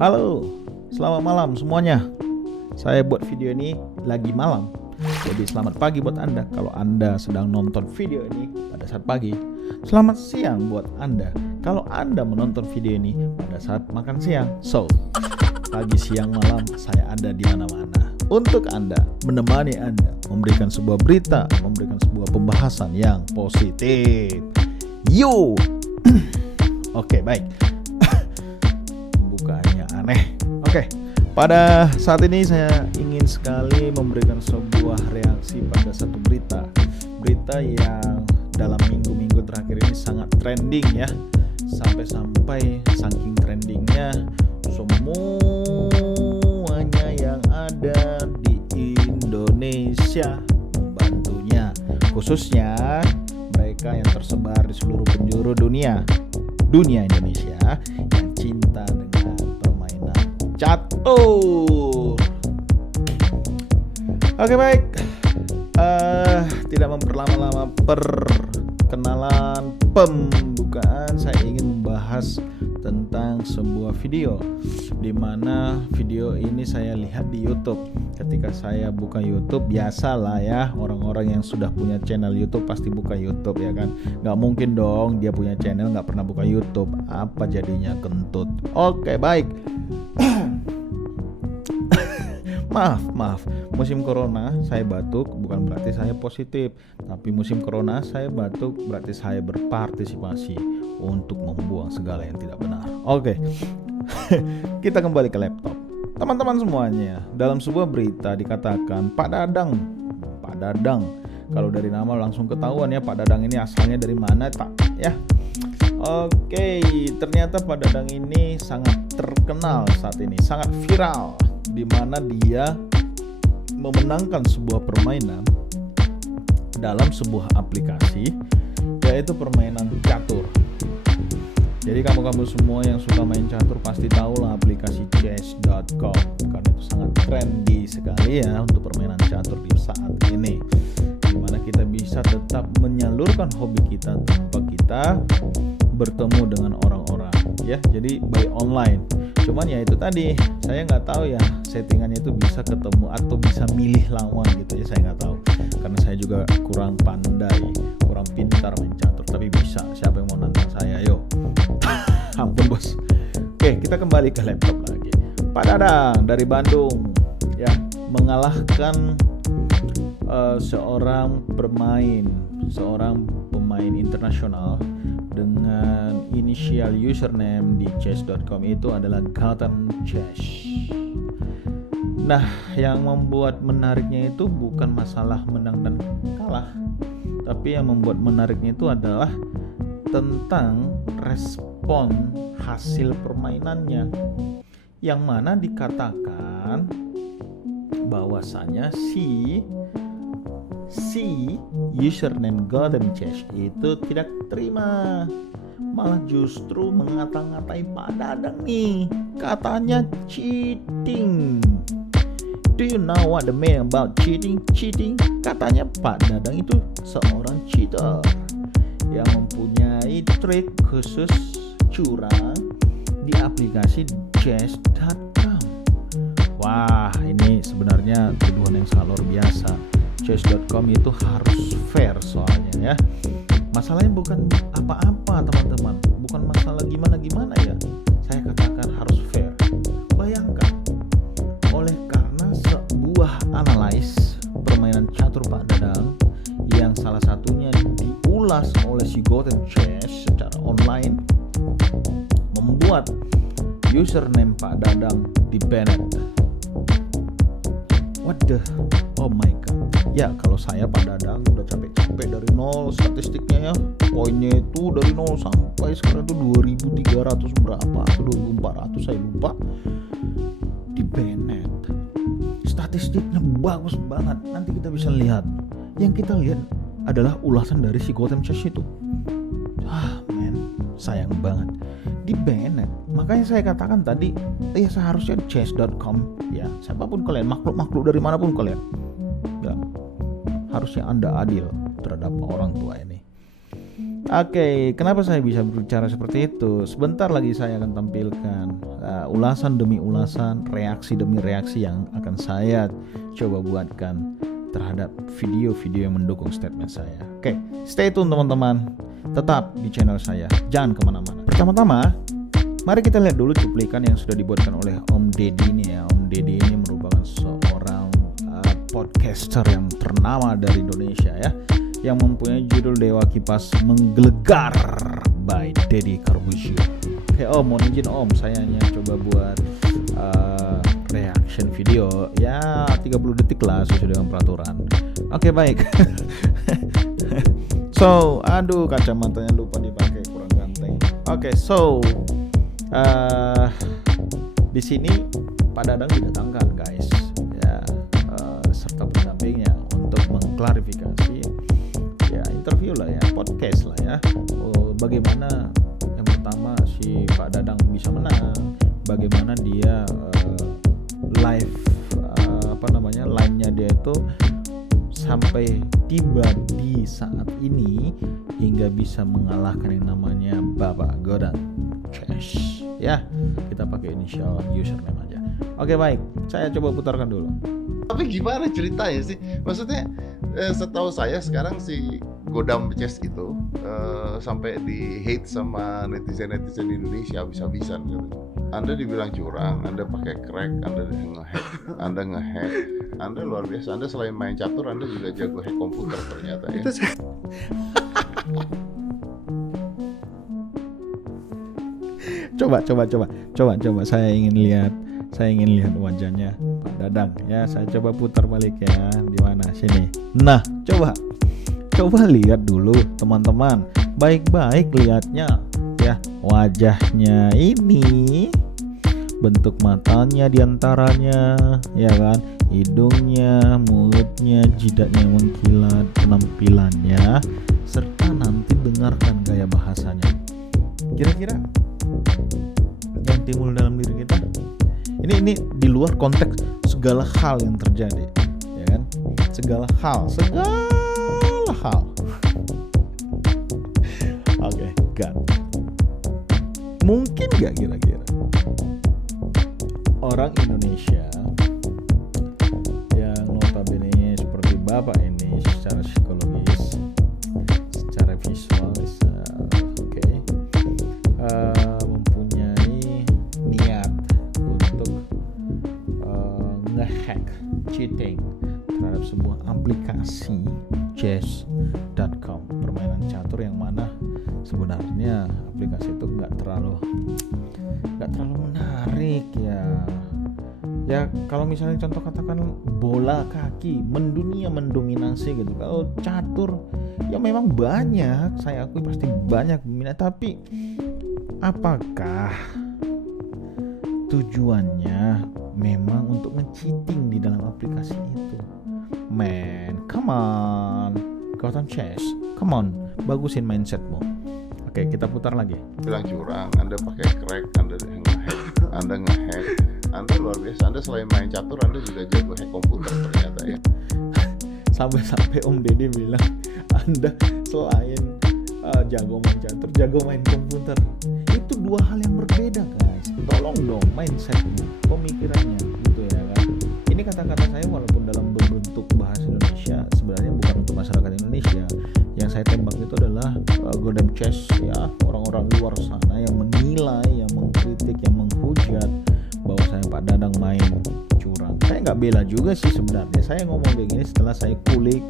Halo, selamat malam semuanya. Saya buat video ini lagi malam. Jadi selamat pagi buat Anda kalau Anda sedang nonton video ini pada saat pagi. Selamat siang buat Anda kalau Anda menonton video ini pada saat makan siang. So, pagi, siang, malam saya ada di mana-mana untuk Anda, menemani Anda, memberikan sebuah berita, memberikan sebuah pembahasan yang positif. Yo. Oke, baik. Bukannya aneh. Oke. Pada saat ini saya ingin sekali memberikan sebuah reaksi pada satu berita yang dalam minggu-minggu terakhir ini sangat trending ya. Sampai saking trendingnya semuanya yang ada di Indonesia membantunya, khususnya mereka yang tersebar di seluruh penjuru dunia Indonesia yang cinta dengan permainan catur. Oke, baik, tidak memperlama-lama perkenalan pembukaan, saya ingin membahas tentang sebuah video di mana video ini saya lihat di YouTube. Ketika saya buka YouTube, biasalah ya, orang-orang yang sudah punya channel YouTube pasti buka YouTube ya kan. Gak mungkin dong dia punya channel gak pernah buka YouTube, apa jadinya kentut. Oke, baik. Maaf, musim corona saya batuk bukan berarti saya positif, tapi musim corona saya batuk berarti saya berpartisipasi untuk membuang segala yang tidak benar. Oke. Kita kembali ke laptop. Teman-teman semuanya, dalam sebuah berita dikatakan Pak Dadang. Kalau dari nama langsung ketahuan ya Pak Dadang ini asalnya dari mana tak ya. Oke, ternyata Pak Dadang ini sangat terkenal saat ini, sangat viral, di mana dia memenangkan sebuah permainan dalam sebuah aplikasi, yaitu permainan catur. Jadi kamu semua yang suka main catur pasti tahu lah aplikasi chess.com, karena itu sangat trendy sekali ya untuk permainan catur di saat ini, dimana kita bisa tetap menyalurkan hobi kita tanpa kita bertemu dengan orang-orang ya, jadi by online. Cuman ya itu tadi, saya nggak tahu ya settingannya itu bisa ketemu atau bisa milih lawan gitu ya, saya nggak tahu karena saya juga kurang pandai, kurang pintar main catur, tapi bisa. Siapa yang mau nantang saya? Ayo. Ampun bos. Oke, kita kembali ke laptop lagi. Pak Dadang dari Bandung ya mengalahkan seorang pemain internasional dengan inisial username di chess.com itu adalah Gotham Chess. Nah, yang membuat menariknya itu bukan masalah menang dan kalah, tapi yang membuat menariknya itu adalah tentang respon hasil permainannya, yang mana dikatakan bahwasanya si username Golden Chess itu tidak terima, malah justru mengata-ngatai Pak Dadang nih, katanya cheating. Do you know what the mean about cheating? Katanya Pak Dadang itu seorang cheater yang mempunyai trik khusus curang di aplikasi chess.com. Wah, ini sebenarnya tuduhan yang sangat luar biasa. Chess.com itu harus fair soalnya ya. Masalahnya bukan apa-apa teman-teman, bukan masalah gimana ya. Saya katakan harus fair. Bayangkan, oleh karena sebuah analis permainan catur Pak Dadang yang salah satunya diulas oleh si Golden Chess secara online, membuat username Pak Dadang di-banned. What the? Oh my god. Ya, kalau saya Pak Dadang udah capek-capek dari nol statistiknya ya. Poinnya itu dari nol sampai sekarang itu 2300 berapa atau 2400 saya lupa. Di-banned. Statistiknya bagus banget. Nanti kita bisa lihat. Yang kita lihat adalah ulasan dari si Gotham Chess itu. Sayang banget di-banned. Makanya saya katakan tadi, ya seharusnya chess.com ya, siapapun kalian, makhluk dari manapun kalian ya, harusnya Anda adil terhadap orang tua ini. Oke, kenapa saya bisa berbicara seperti itu? Sebentar lagi saya akan tampilkan ulasan demi ulasan, reaksi demi reaksi yang akan saya coba buatkan terhadap video-video yang mendukung statement saya. Oke, stay tune teman-teman. Tetap di channel saya, jangan kemana-mana. Pertama-tama, mari kita lihat dulu cuplikan yang sudah dibuatkan oleh Om Deddy ini ya. Om Deddy ini merupakan seorang podcaster yang ternama dari Indonesia ya, yang mempunyai judul Dewa Kipas Menggelegar by Deddy Corbuzier. Oke Om, mohon izin Om, saya hanya coba buat reaction video ya 30 detik lah sesuai dengan peraturan. Oke baik. So, aduh kacamatanya lupa dipakai, kurang ganteng. Oke, so di sini Pak Dadang didatangkan guys ya, serta pendampingnya untuk mengklarifikasi ya, interview lah ya, podcast lah ya, bagaimana yang pertama si Pak Dadang bisa menang, bagaimana dia live line-nya dia itu sampai tiba di saat ini hingga bisa mengalahkan yang namanya Bapak Godam Chess ya, kita pakai inisial username aja. Oke baik, saya coba putarkan dulu. Tapi gimana ceritanya sih? Maksudnya setahu saya sekarang si Godam Chess itu sampai di hate sama netizen-netizen Indonesia habis-habisan gitu. Anda dibilang curang, Anda pakai crack, Anda ngehack, Anda luar biasa. Anda selain main catur, Anda juga jago hack komputer ternyata ya. Coba saya ingin lihat wajahnya Pak Dadang ya. Saya coba putar balik ya, di mana sini. Nah, coba lihat dulu teman-teman, baik-baik lihatnya ya, wajahnya ini, bentuk matanya diantaranya ya kan, hidungnya, mulutnya, jidatnya mengkilat, penampilannya, serta nanti dengarkan gaya bahasanya. Kira-kira yang timbul dalam diri kita ini di luar konteks segala hal yang terjadi ya kan, segala hal Oke, God, mungkin gak kira-kira orang Indonesia yang notabene seperti Bapak ini secara psikologis, secara visual mempunyai niat untuk ngehack, cheating terhadap sebuah aplikasi chess.com, permainan catur yang mana sebenarnya aplikasi itu nggak terlalu menarik ya kalau misalnya contoh katakan bola kaki mendominasi gitu. Kalau catur ya memang banyak, saya akui pasti banyak minat, tapi apakah tujuannya memang untuk nge-cheating di dalam aplikasi itu? Man, come on, Gotham Chess, come on, bagusin mindsetmu. Oke, kita putar lagi. Bilang curang, Anda pakai crack, Anda ngehack, Anda luar biasa. Anda selain main catur, Anda juga jago hack komputer ternyata ya. Sampai Om Deddy bilang Anda selain jago main catur, jago main komputer. Itu dua hal yang berbeda guys. Tolong dong mindsetnya, pemikirannya gitu ya kan. Ini kata-kata saya walaupun dalam bentuk bahasa Indonesia, sebenarnya bukan untuk masyarakat Indonesia. Yang saya tembak itu adalah Godam Chess ya, orang-orang luar sana yang menilai, yang mengkritik, yang menghujat bahwa saya Pak Dadang main curang. Saya nggak bela juga sih sebenarnya. Saya ngomong kayak gini setelah saya kulik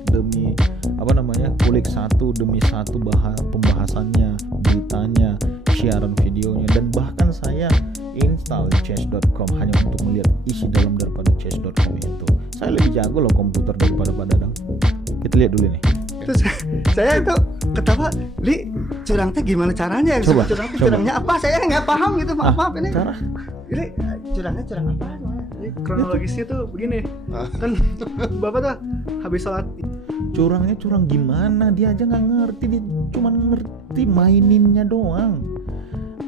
satu demi satu pembahasannya, beritanya, siaran videonya, dan bahkan saya install chess.com hanya untuk melihat isi dalam daripada chess.com itu. Saya lebih jago loh komputer daripada Pak Dadang. Kita lihat dulu nih. Terus saya itu ketawa, Li, curangnya gimana caranya? Coba. Curangnya apa? Saya nggak paham gitu, maaf ini. Cara? Li, curang apa? Kronologisnya tuh begini, kan Bapak tuh habis sholat. Curangnya curang gimana? Dia aja nggak ngerti, dia cuma ngerti maininnya doang.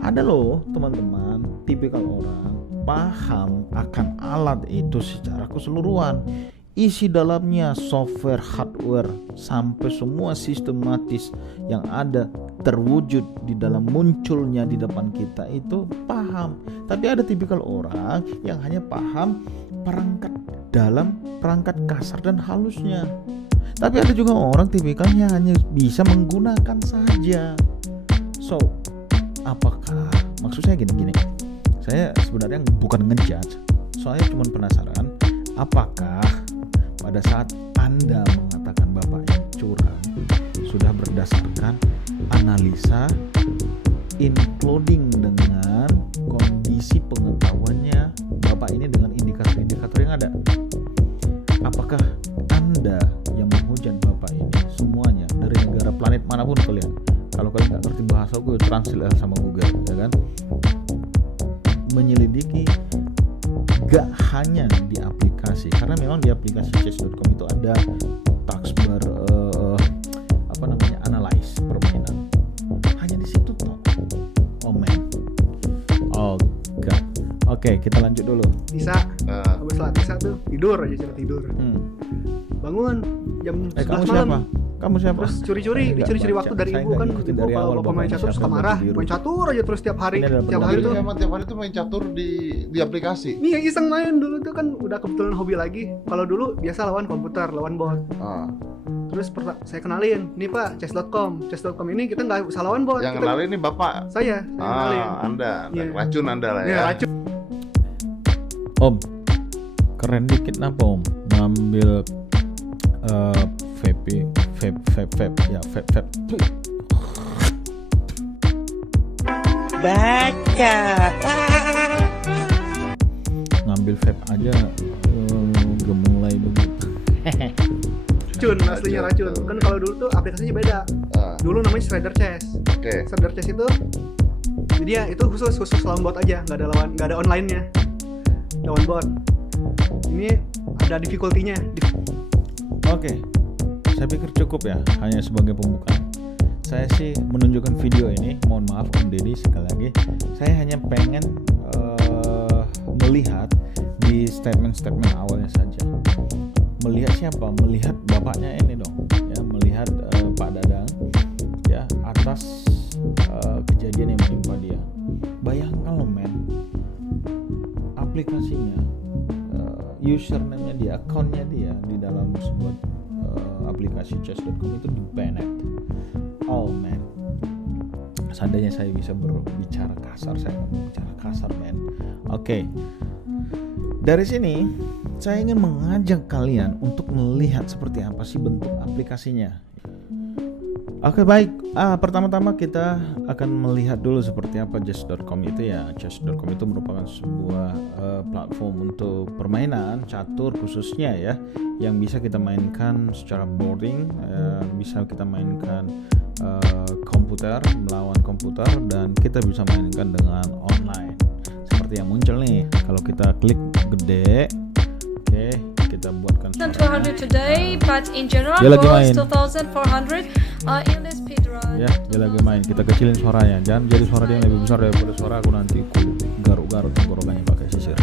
Ada loh teman-teman, tipikal orang paham akan alat itu secara keseluruhan, isi dalamnya, software, hardware, sampai semua sistematis yang ada terwujud di dalam munculnya di depan kita itu paham. Tapi ada tipikal orang yang hanya paham perangkat kasar dan halusnya. Tapi ada juga orang tipikalnya hanya bisa menggunakan saja. So, apakah maksud saya gini? Saya sebenarnya bukan ngejudge. Saya cuma penasaran, apakah pada saat Anda mengatakan Bapak yang curang sudah berdasarkan analisa including dengan kondisi pengetahuannya Bapak ini dengan indikator-indikator yang ada. Apakah Anda yang menghujat Bapak ini semuanya dari negara planet manapun kalian? Kalau kalian nggak ngerti bahasa, gue translate sama Google, ya kan? Menyelidiki gak hanya di aplikasi, karena memang di aplikasi chess.com itu ada task bar analyze permainan. Hanya di situ toh. Oh man. Oh god. Oke, kita lanjut dulu. Bisa. Habis sholat Isya tuh tidur aja, cara tidur. Bangun jam 11 malam. Kamu siapa? Terus dicuri-curi waktu dari ibu kan. Ibu kalau bapak main catur suka marah. Main catur aja terus tiap hari. Tiap hari tuh main catur di aplikasi. Nih iseng main dulu tuh kan udah kebetulan hobi lagi. Kalau dulu biasa lawan komputer, lawan bot. Terus saya kenalin, nih Pak, chess.com. Chess.com ini kita nggak usah lawan bot. Yang kenalin ini Bapak. Saya kenalin. Anda, Yeah. racun Anda lah ya. Ya, racun. Om, keren dikit napa Om? Ngambil vape, Baca. ngambil vape aja gemulai begitu. Racun, aslinya racun. Kan kalau dulu tuh aplikasinya beda. Dulu namanya Shredder Chess. Oke. Shredder Chess itu jadi ya itu khusus lawan bot aja, nggak ada online-nya. Lawan bot. Ini ada difficulty-nya. Oke, saya pikir cukup ya, hanya sebagai pembukaan. Saya sih menunjukkan video ini, mohon maaf Om Deddy sekali lagi. Saya hanya pengen melihat di statement-statement awalnya saja. Melihat siapa? Melihat bapaknya ini dong, ya, melihat Pak Dadang, ya, atas kejadian yang menimpa dia. Bayangkan loh men, aplikasinya, username-nya dia, account-nya dia di dalam sebuah aplikasi chess.com itu di-banned. Oh man, seandainya saya bisa berbicara kasar, saya nggak berbicara kasar men. Oke. Dari sini saya ingin mengajak kalian untuk melihat seperti apa sih bentuk aplikasinya. Oke baik, pertama-tama kita akan melihat dulu seperti apa chess.com itu ya. Chess.com itu merupakan sebuah platform untuk permainan catur khususnya ya, yang bisa kita mainkan secara boarding, bisa kita mainkan komputer, melawan komputer, dan kita bisa mainkan dengan online. Seperti yang muncul nih, kalau kita klik gede, oke, kita buatkan suaranya. 200 today, but in general Dia lagi main. goes 2,400 in the speed run. Ya, dia lagi main. Kita kecilin suaranya, jangan jadi suara dia yang lebih besar daripada suara aku, nanti ku garuk-garuk tenggorokannya pakai sisir.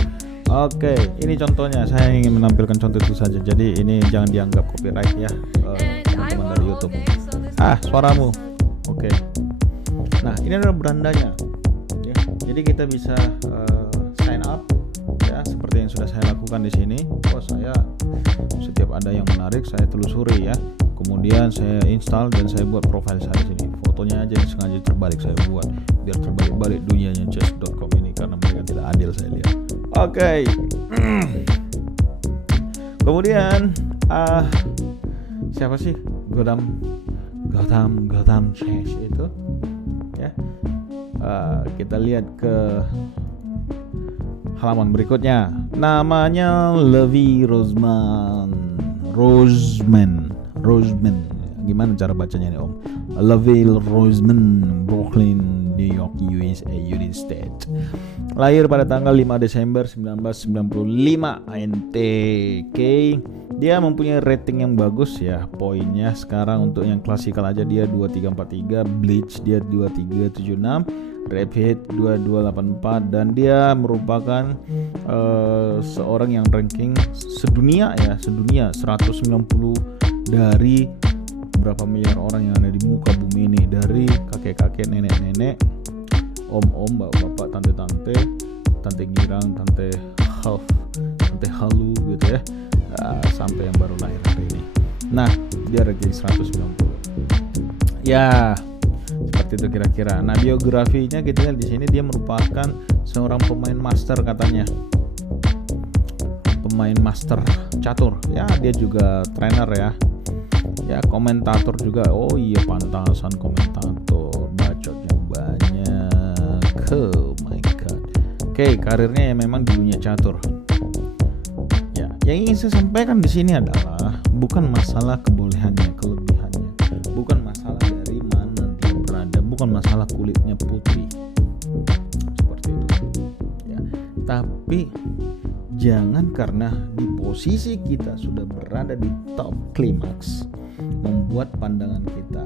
Oke, ini contohnya. Saya ingin menampilkan contoh itu saja. Jadi ini jangan dianggap copyright ya, teman-teman dari YouTube. Suaramu. Oke. Nah, ini adalah berandanya. Ya, jadi kita bisa sign up ya, seperti yang sudah saya lakukan di sini. Saya setiap ada yang menarik saya telusuri ya. Kemudian saya install dan saya buat profil saya di sini. Fotonya aja yang sengaja terbalik saya buat biar terbalik-balik dunianya chess.com ini karena mereka tidak adil saya lihat. Oke. Kemudian siapa sih Gotham Chess itu ya. Kita lihat ke halaman berikutnya. Namanya Levi Roseman. Gimana cara bacanya nih Om? Levi Roseman, Brooklyn, New York, USA, United States. Lahir pada tanggal 5 Desember 1995 ANTK. Dia mempunyai rating yang bagus ya. Poinnya sekarang untuk yang klasikal aja dia 2343, Blitz dia 2376, Rapid 2284, dan dia merupakan seorang yang ranking sedunia 190 dari berapa miliar orang yang ada di muka bumi ini, dari kakek-kakek, nenek-nenek, om-om, bapak-bapak, tante-tante, tante girang, tante half, tante halu gitu ya, sampai yang baru lahir hari ini. Nah, dia jadi 190. Ya, seperti itu kira-kira. Nah, biografinya kita lihat di sini, dia merupakan seorang pemain master katanya. Pemain master catur. Ya, dia juga trainer ya. Ya, komentator juga. Oh iya, pantasan komentator. Bacotnya banyak. Oh my god. Oke, karirnya ya memang di dunia catur. Ya, yang ingin saya sampaikan di sini adalah bukan masalah kebolehannya, kelebihannya. Bukan masalah dari mana dia berada, bukan masalah kulitnya putih. Seperti itu. Ya. Tapi jangan karena di posisi kita sudah berada di top klimaks membuat pandangan kita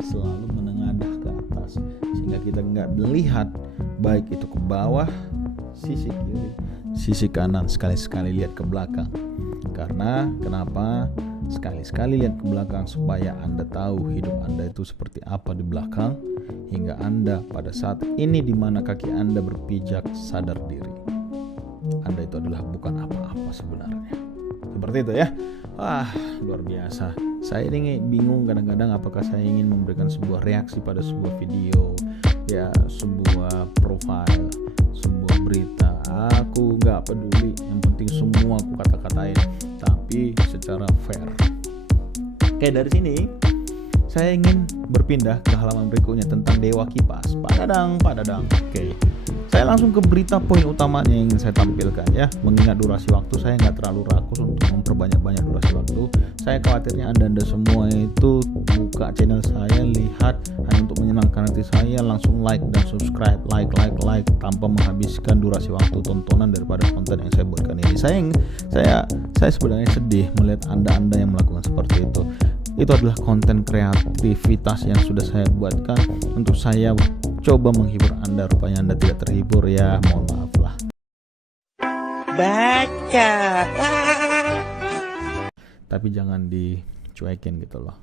selalu menengadah ke atas, sehingga kita nggak melihat baik itu ke bawah, sisi kiri, sisi kanan, sekali-sekali lihat ke belakang. Karena kenapa? Sekali-sekali lihat ke belakang supaya Anda tahu hidup Anda itu seperti apa di belakang, hingga Anda pada saat ini di mana kaki Anda berpijak sadar diri. Anda itu adalah bukan apa-apa sebenarnya. Seperti itu ya. Wah, luar biasa. Saya ini bingung kadang-kadang apakah saya ingin memberikan sebuah reaksi pada sebuah video, ya, sebuah profile, sebuah berita. Aku nggak peduli, yang penting semua aku kata-katain, tapi secara fair. Oke, dari sini saya ingin berpindah ke halaman berikutnya tentang Dewa Kipas. Pak Dadang. Oke, saya langsung ke berita poin utamanya yang ingin saya tampilkan ya. Mengingat durasi waktu, saya nggak terlalu rakus untuk memperbanyak durasi waktu. Saya khawatirnya anda semua itu buka channel saya, lihat hanya untuk menyenangkan hati saya, langsung like dan subscribe, like tanpa menghabiskan durasi waktu tontonan daripada konten yang saya buatkan ini. Saya sebenarnya sedih melihat anda yang melakukan seperti itu. Itu adalah konten kreativitas yang sudah saya buatkan untuk saya coba menghibur Anda. Rupanya Anda tidak terhibur, ya mohon maaf lah. Baca. Tapi jangan dicuekin gitu loh.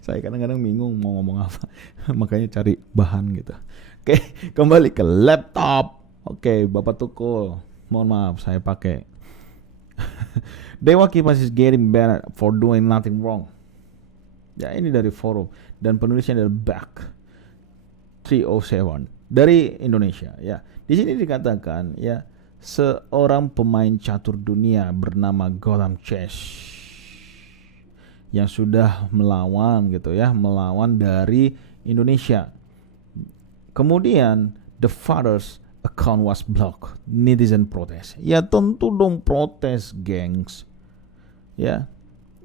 Saya kadang-kadang bingung mau ngomong apa, makanya cari bahan gitu. Oke, kembali ke laptop. Oke, Bapak Tukul, mohon maaf saya pakai Dewa Kipas is getting banned for doing nothing wrong. Ya, ini dari forum dan penulisnya dari Back 307 dari Indonesia. Ya, di sini dikatakan ya, seorang pemain catur dunia bernama Gotham Chess yang sudah melawan dari Indonesia. Kemudian the father's account was blocked. Netizen protes. Ya tentu dong protes, gengs. Ya,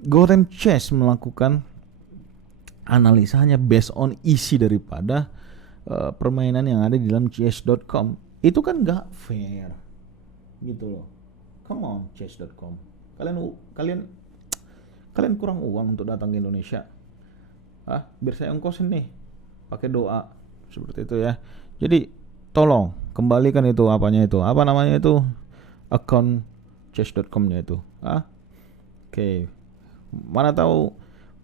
Gotham Chess melakukan analisanya based on isi daripada permainan yang ada di dalam chess.com. Itu kan gak fair, gitu loh. Come on, chess.com. Kalian kurang uang untuk datang ke Indonesia. Biar saya ongkosin nih, pakai doa seperti itu ya. Jadi tolong kembalikan itu apa namanya itu akun chess.com-nya itu. Oke. Mana tahu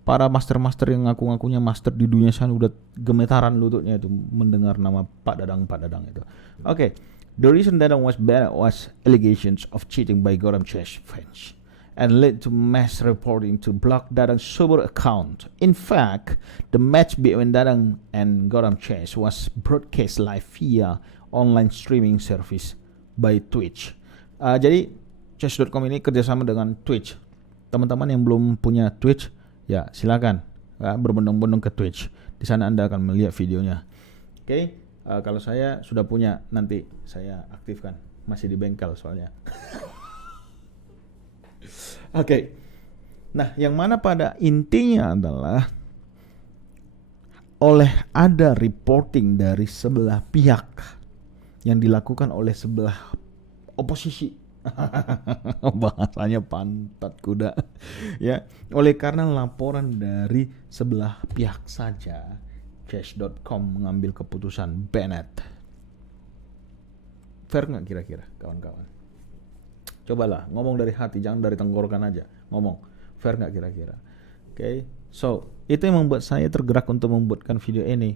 para master yang ngaku-ngakunya master di dunia sana udah gemetaran lututnya itu mendengar nama Pak Dadang itu. Oke. The reason Dadang was banned was allegations of cheating by Gotham Chess fans and led to mass reporting to block Dadang's server account. In fact, the match between Dadang and Gotham Chess was broadcast live via online streaming service by Twitch. Jadi chess.com ini kerjasama dengan Twitch. Teman-teman yang belum punya Twitch, ya silakan berbondong-bondong ke Twitch. Di sana Anda akan melihat videonya. Oke, kalau saya sudah punya, nanti saya aktifkan. Masih di bengkel soalnya. Oke. Nah, yang mana pada intinya adalah oleh ada reporting dari sebelah pihak yang dilakukan oleh sebelah oposisi. Bahasanya pantat kuda. Ya, oleh karena laporan dari sebelah pihak saja, chess.com mengambil keputusan banned. Fair nggak kira-kira, kawan-kawan? Cobalah ngomong dari hati, jangan dari tenggorokan aja. Ngomong, Fair nggak kira-kira? Oke, so itu yang membuat saya tergerak untuk membuatkan video ini.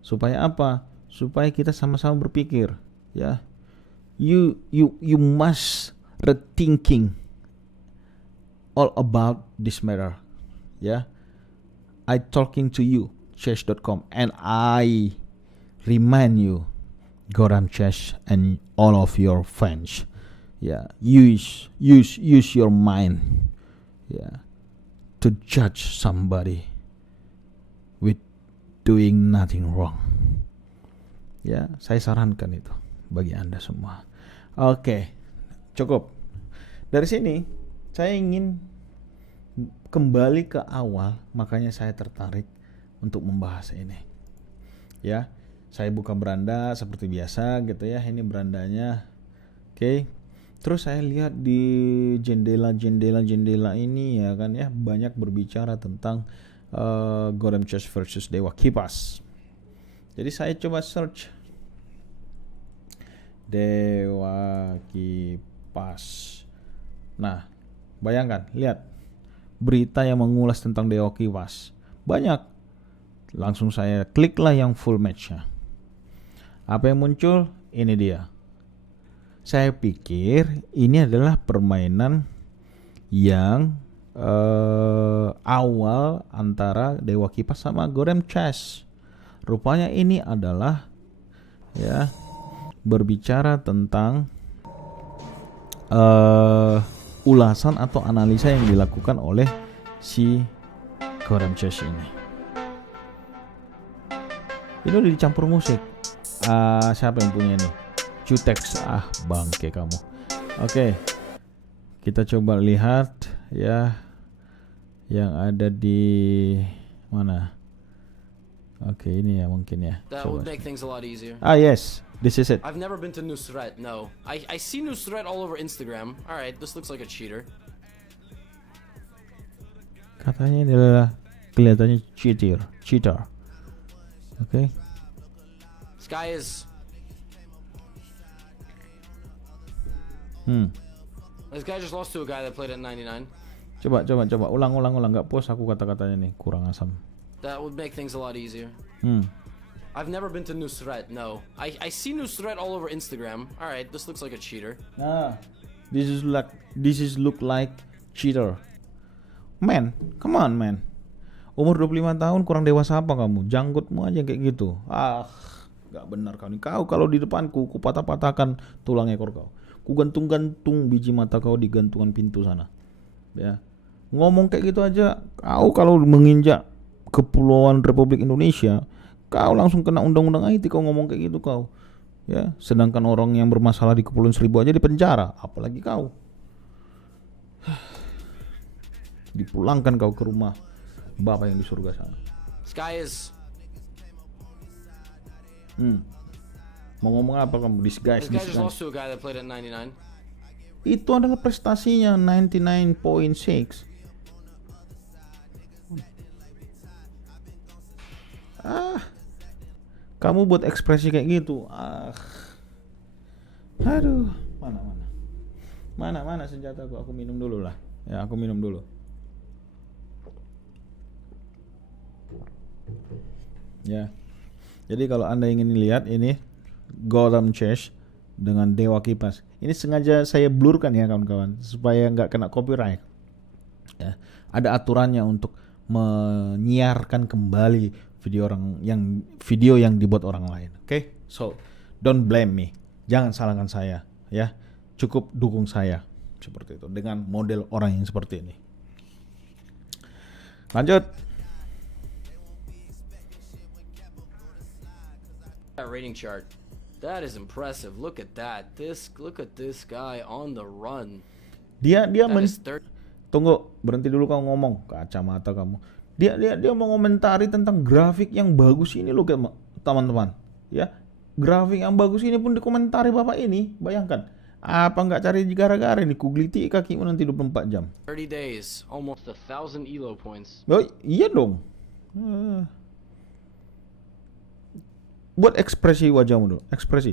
Supaya apa? Supaya kita sama-sama berpikir, ya. You must rethinking all about this matter, ya. I talking to you, Chess.com, and I remind you, Goram Chess and all of your fans, yeah, use your mind, yeah, to judge somebody with doing nothing wrong. Ya, saya sarankan itu bagi Anda semua. Oke, cukup. Dari sini saya ingin kembali ke awal, makanya saya tertarik untuk membahas ini. Ya, saya buka beranda seperti biasa gitu ya. Ini berandanya. Oke. Terus saya lihat di jendela ini ya kan ya, banyak berbicara tentang Goram Chess versus Dewa Kipas. Jadi saya coba search Dewa Kipas. Nah, bayangkan, lihat berita yang mengulas tentang Dewa Kipas banyak. Langsung saya kliklah yang full matchnya. Apa yang muncul? Ini dia. Saya pikir ini adalah permainan yang awal antara Dewa Kipas sama Goram Chess. Rupanya ini adalah ya berbicara tentang ulasan atau analisa yang dilakukan oleh si Goram Chess ini. Ini udah dicampur musik. Siapa yang punya ini? Jutex. Bangke kamu. Oke. Kita coba lihat ya yang ada di mana. Oke, ini ya mungkin ya. That Coba. would make things a lot easier. Yes, this is it. I've never been to Nusret, no. I see Nusret all over Instagram. Alright, this looks like a cheater. Katanya ini adalah kelihatannya cheater. Oke. This guy is... This guy just lost to a guy that played at 99. Coba ulang nggak puas aku kata-katanya nih, kurang asam. That would make things a lot easier. I've never been to Nusret, no. I see Nusret all over Instagram. Alright, this looks like a cheater. This is look like cheater. Man, come on man. Umur 25 tahun kurang dewasa apa kamu? Janggutmu aja kayak gitu. Gak benar kau nih. Kau kalau di depanku, ku patah-patahkan tulang ekor kau. Ku gantung-gantung biji mata kau di gantungan pintu sana. Ya. Ngomong kayak gitu aja, kau kalau menginjak Kepulauan Republik Indonesia, kau langsung kena undang-undang IT kau ngomong kayak gitu kau. Ya, sedangkan orang yang bermasalah di Kepulauan Seribu aja di penjara, apalagi kau. Dipulangkan kau ke rumah Bapak yang di surga sana. This guy is... Mau ngomong apa kamu? This guy just lost to a guy that played at 99. Itu adalah prestasinya 99.6. Kamu buat ekspresi kayak gitu. Aduh, mana senjataku? Aku minum dulu lah. Ya, aku minum dulu. Ya. Jadi kalau Anda ingin lihat ini Goram Chess dengan Dewa Kipas. Ini sengaja saya blurkan ya kawan-kawan supaya nggak kena copyright. Ya, ada aturannya untuk menyiarkan kembali video yang dibuat orang lain. Oke? So, don't blame me. Jangan salahkan saya, ya. Cukup dukung saya seperti itu dengan model orang yang seperti ini. Lanjut. That rating chart. That is impressive. Look at that. Look at this guy on the run. Dia That is Tunggu, berhenti dulu kamu ngomong. Kacamata kamu. Dia mau komentari tentang grafik yang bagus ini loh teman-teman. Ya, grafik yang bagus ini pun dikomentari bapak ini. Bayangkan, apa nggak cari gara-gara ini? Kugliti kakimu nanti 24 jam. 30 days, almost 1,000 elo points. Oh, iya dong. Buat ekspresi wajahmu dulu. Ekspresi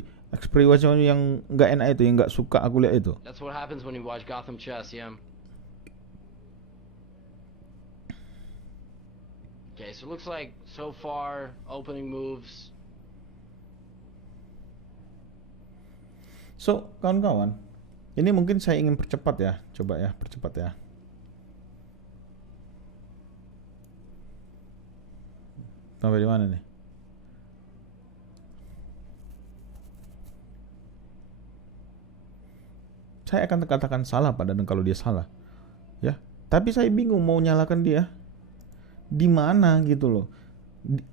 wajahmu yang nggak enak itu, yang nggak suka aku lihat itu. That's what happens when you watch Gotham Chess, yeah. Okay, so it looks like so far opening moves. So, kawan-kawan, ini mungkin saya ingin percepat ya. Coba ya, percepat ya. Sampai di mana nih? Saya akan katakan salah Pak Dadang kalau dia salah. Ya, tapi saya bingung mau nyalakan dia di mana gitu loh.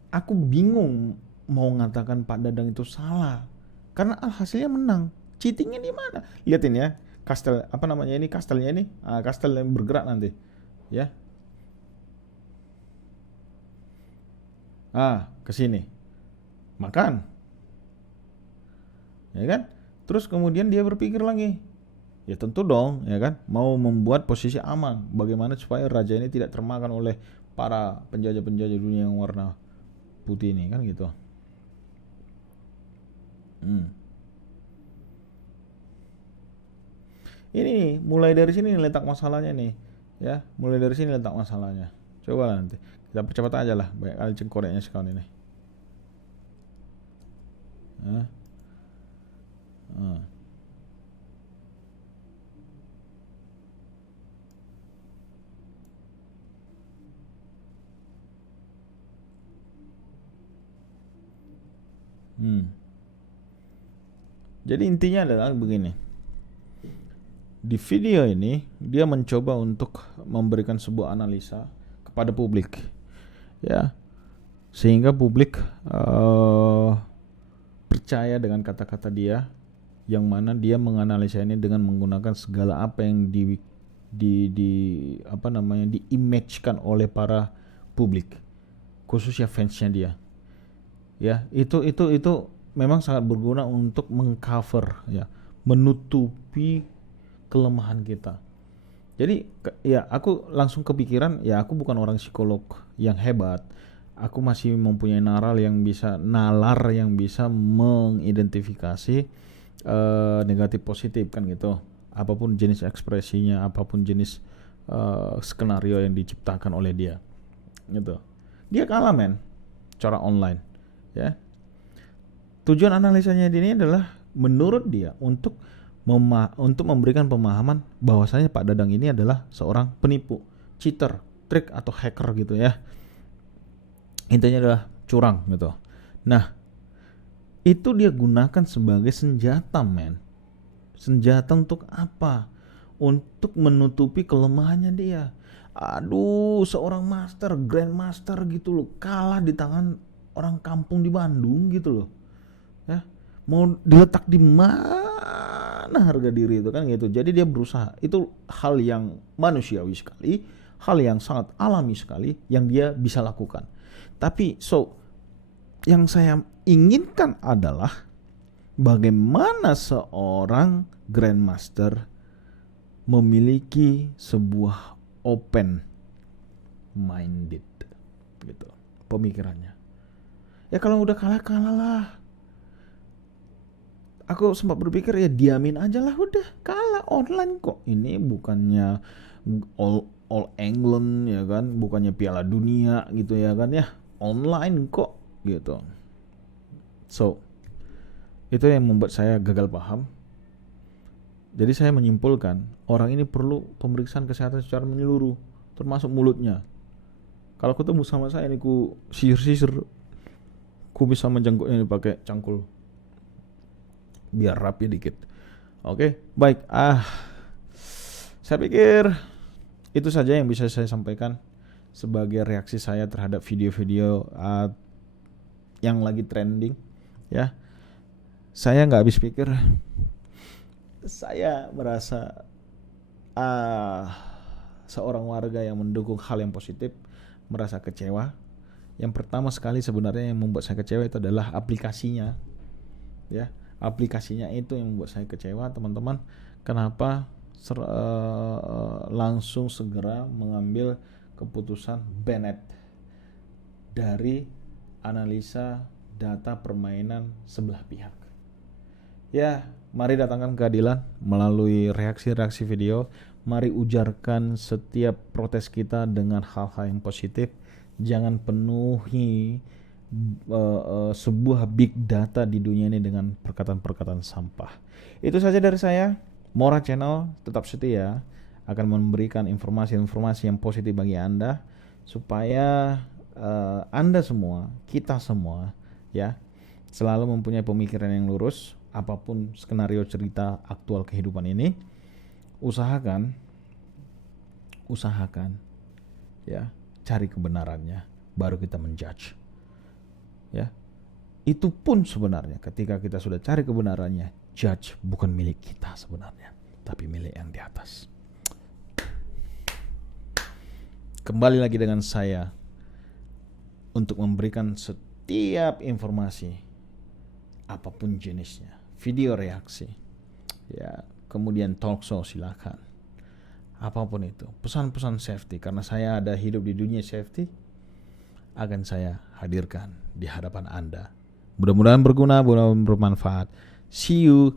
Aku bingung mau mengatakan Pak Dadang itu salah. Karena hasilnya menang. Cheatingnya di mana? Lihatin ya. Kastel apa namanya ini? Kastelnya ini. Kastel yang bergerak nanti. Ya. Ke sini. Makan. Ya kan? Terus kemudian dia berpikir lagi. Ya tentu dong, ya kan? Mau membuat posisi aman. Bagaimana supaya raja ini tidak termakan oleh para penjajah-penjajah dunia yang warna putih ini, kan gitu. Ini mulai dari sini letak masalahnya nih, ya. Mulai dari sini letak masalahnya. Coba nanti kita percepat aja lah, banyak kali cengkoreknya sekarang ini. Jadi intinya adalah begini. Di video ini dia mencoba untuk memberikan sebuah analisa kepada publik, ya, sehingga publik percaya dengan kata-kata dia, yang mana dia menganalisa ini dengan menggunakan segala apa yang di-image-kan oleh para publik, khususnya fansnya dia. Ya, itu memang sangat berguna untuk mengcover, ya, menutupi kelemahan kita. Jadi ya aku langsung kepikiran, ya aku bukan orang psikolog yang hebat. Aku masih mempunyai nalar yang bisa mengidentifikasi negatif positif, kan gitu. Apapun jenis ekspresinya, apapun jenis skenario yang diciptakan oleh dia. Gitu. Dia kalah men secara online, ya. Tujuan analisanya ini adalah menurut dia untuk memberikan pemahaman bahwasanya Pak Dadang ini adalah seorang penipu, cheater, trik atau hacker gitu ya. Intinya adalah curang gitu. Nah, itu dia gunakan sebagai senjata, men. Senjata untuk apa? Untuk menutupi kelemahannya dia. Aduh, seorang master, grandmaster gitu loh, kalah di tangan orang kampung di Bandung gitu loh. Ya, mau diletak di mana harga diri itu, kan gitu. Jadi dia berusaha. Itu hal yang manusiawi sekali, hal yang sangat alami sekali yang dia bisa lakukan. Tapi yang saya inginkan adalah bagaimana seorang grandmaster memiliki sebuah open minded gitu pemikirannya. Ya kalau udah kalah lah. Aku sempat berpikir ya diamin aja lah, udah kalah online kok. Ini bukannya All England ya kan, bukannya Piala Dunia gitu ya kan, ya online kok gitu. So itu yang membuat saya gagal paham. Jadi saya menyimpulkan orang ini perlu pemeriksaan kesehatan secara menyeluruh, termasuk mulutnya. Kalau ketemu sama saya ini ku sisir, ku bisa menjenggoknya ini pakai cangkul biar rapi dikit. Oke, baik. Saya pikir itu saja yang bisa saya sampaikan sebagai reaksi saya terhadap video-video yang lagi trending, ya. Saya nggak habis pikir. Saya merasa seorang warga yang mendukung hal yang positif merasa kecewa. Yang pertama sekali sebenarnya yang membuat saya kecewa itu adalah aplikasinya, ya. Aplikasinya itu yang membuat saya kecewa, teman-teman. Kenapa langsung segera mengambil keputusan banned dari analisa data permainan sebelah pihak? Ya, mari datangkan keadilan melalui reaksi-reaksi video. Mari ujarkan setiap protes kita dengan hal-hal yang positif. Jangan penuhi sebuah big data di dunia ini dengan perkataan-perkataan sampah. Itu saja dari saya. Mora Channel tetap setia akan memberikan informasi-informasi yang positif bagi Anda supaya Anda semua, kita semua ya, selalu mempunyai pemikiran yang lurus apapun skenario cerita aktual kehidupan ini. Usahakan ya, cari kebenarannya baru kita menjudge. Ya. Itu pun sebenarnya ketika kita sudah cari kebenarannya, judge bukan milik kita sebenarnya, tapi milik yang di atas. Kembali lagi dengan saya untuk memberikan setiap informasi apapun jenisnya, video reaksi, ya, kemudian talk show silakan, apapun itu, pesan-pesan safety, karena saya ada hidup di dunia safety, akan saya hadirkan di hadapan Anda. Mudah-mudahan berguna, mudah-mudahan bermanfaat. See you